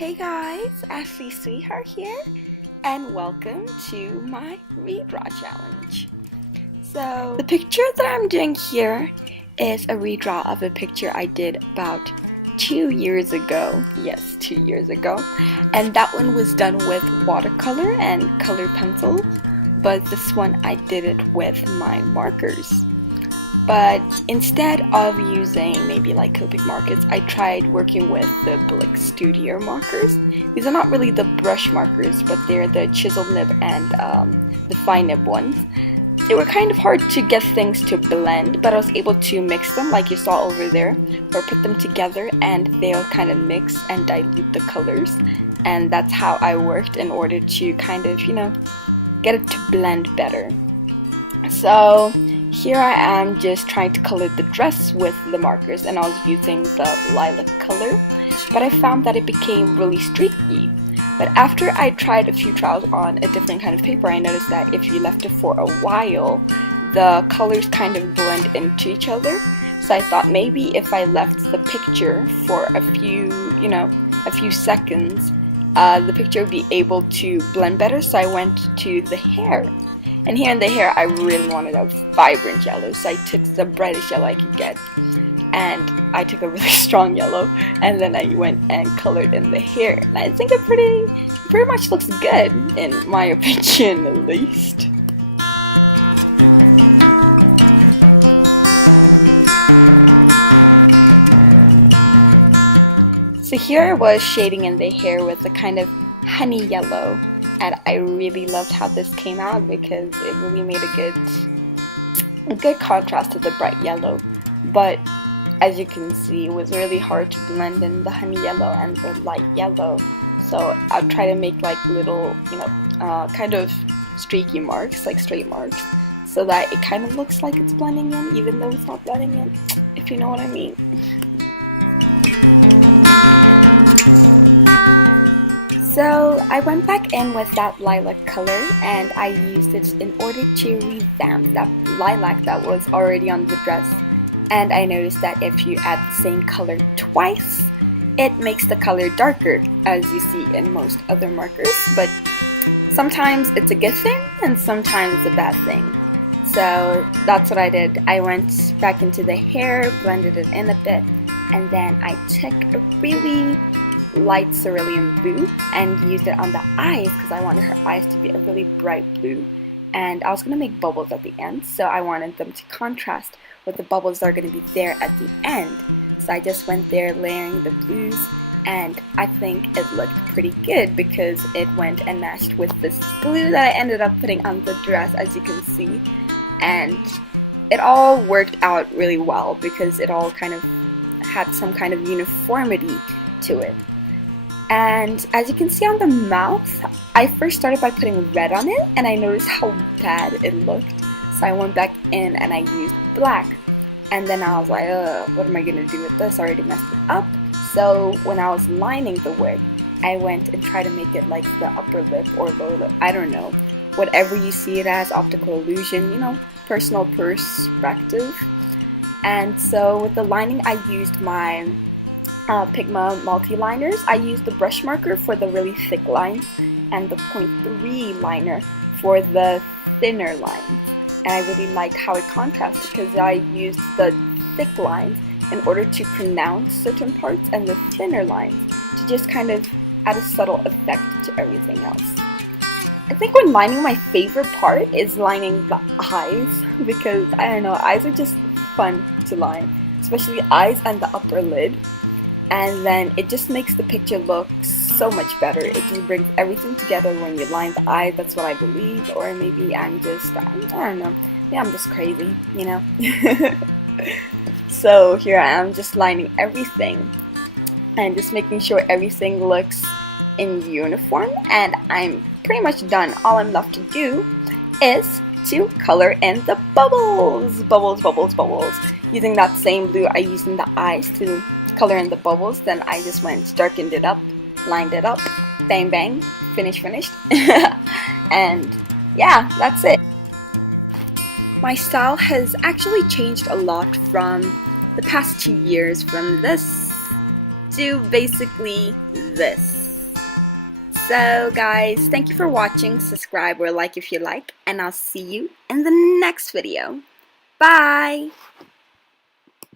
Hey guys, Ashley Sweetheart here, and welcome to my Redraw challenge. So, the picture that I'm doing here is a redraw of a picture I did about 2 years ago. Yes, 2 years ago. And that one was done with watercolor and colored pencils, but this one I did it with my markers. But instead of using maybe like Copic markers, I tried working with the Blick Studio markers. These are not really the brush markers, but they're the chisel nib and the fine nib ones. They were kind of hard to get things to blend, but I was able to mix them like you saw over there, or put them together and they'll kind of mix and dilute the colors. And that's how I worked in order to kind of, get it to blend better. So here I am just trying to color the dress with the markers, and I was using the lilac color, but I found that it became really streaky. But after I tried a few trials on a different kind of paper, I noticed that if you left it for a while, the colors kind of blend into each other. So I thought maybe if I left the picture for a few seconds, the picture would be able to blend better. So I went to the hair. And here in the hair, I really wanted a vibrant yellow, so I took the brightest yellow I could get, and I took a really strong yellow, and then I went and colored in the hair. And I think it pretty much looks good, in my opinion, at least. So here I was shading in the hair with a kind of honey yellow. And I really loved how this came out because it really made a good contrast to the bright yellow. But as you can see, it was really hard to blend in the honey yellow and the light yellow. So I'll try to make like little, kind of streaky marks, like straight marks, so that it kind of looks like it's blending in, even though it's not blending in, if you know what I mean. So I went back in with that lilac color, and I used it in order to revamp that lilac that was already on the dress. And I noticed that if you add the same color twice, it makes the color darker, as you see in most other markers. But sometimes it's a good thing and sometimes it's a bad thing. So that's what I did. I went back into the hair, blended it in a bit, and then I took a really light cerulean blue and used it on the eyes because I wanted her eyes to be a really bright blue, and I was going to make bubbles at the end, so I wanted them to contrast with the bubbles that are going to be there at the end. So I just went there layering the blues, and I think it looked pretty good because it went and matched with this blue that I ended up putting on the dress, as you can see. And it all worked out really well because it all kind of had some kind of uniformity to it. And as you can see on the mouth, I first started by putting red on it, and I noticed how bad it looked. So I went back in and I used black. And then I was like, what am I going to do with this? I already messed it up. So when I was lining the wig, I went and tried to make it like the upper lip or lower lip. I don't know. Whatever you see it as, optical illusion, personal perspective. And so with the lining, I used my Pigma multi-liners. I used the brush marker for the really thick lines and the 0.3 liner for the thinner lines. And I really liked how it contrasted because I used the thick lines in order to pronounce certain parts and the thinner lines to just kind of add a subtle effect to everything else. I think when lining, my favorite part is lining the eyes because, I don't know, eyes are just fun to line, especially eyes and the upper lid. And then it just makes the picture look so much better. It just brings everything together when you line the eye. That's what I believe. Or maybe I'm just, I don't know. Yeah, I'm just crazy, So here I am just lining everything and just making sure everything looks in uniform. And I'm pretty much done. All I'm left to do is to color in the bubbles. Bubbles, bubbles, bubbles. Using that same blue I used in the eyes to color in the bubbles, then I just went, darkened it up, lined it up, bang bang, finished. And yeah, that's it. My style has actually changed a lot from the past 2 years, from this to basically this. So guys, thank you for watching, subscribe or like if you like, and I'll see you in the next video. Bye!